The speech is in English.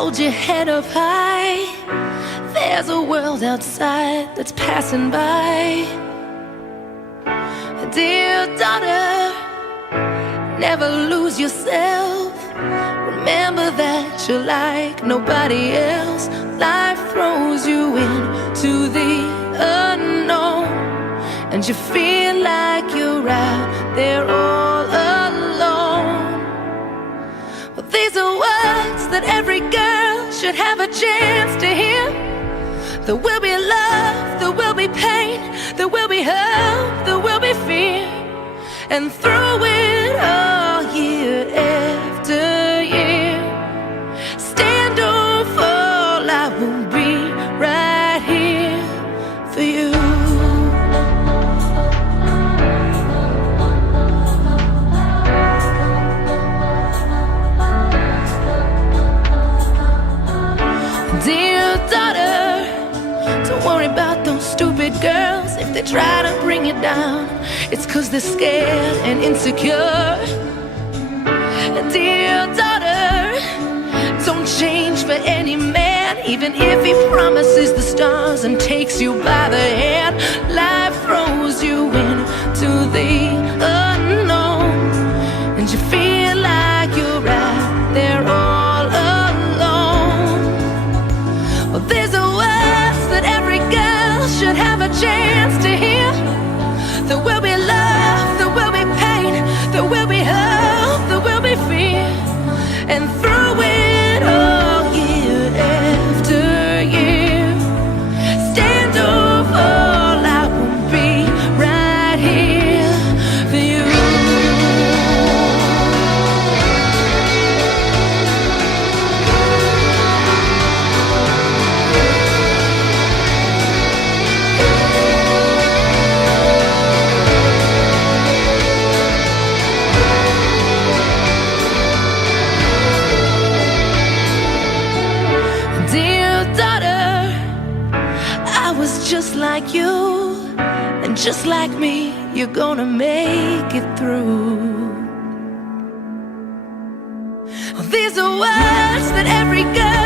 hold your head up high. There's a world outside that's passing by. Dear daughter, never lose yourself. Remember that you're like nobody else. Life throws you into the unknown, and you feel like you're out there all alone. Well, these are words that every girl should have a chance to hear. There will be love, there will be pain, there will be hope, there will be fear. And through it all, year after year, stand or fall, I will be right here for you. Dear daughter, don't worry about those stupid girls. If they try to bring you down, it's 'cause they're scared and insecure. Dear daughter, don't change for any man, even if he promises the stars and takes you by the hand. Life throws you into the unknown, and you feel like you're out there all alone. Well, these are words that every girl should have a chance to hear. There will be love, there will be pain, there will be hope, there will be fear. And through it all, year after year, stand or fall, I will be right here for you. Just like you, and just like me, you're gonna make it through. These are words that every girl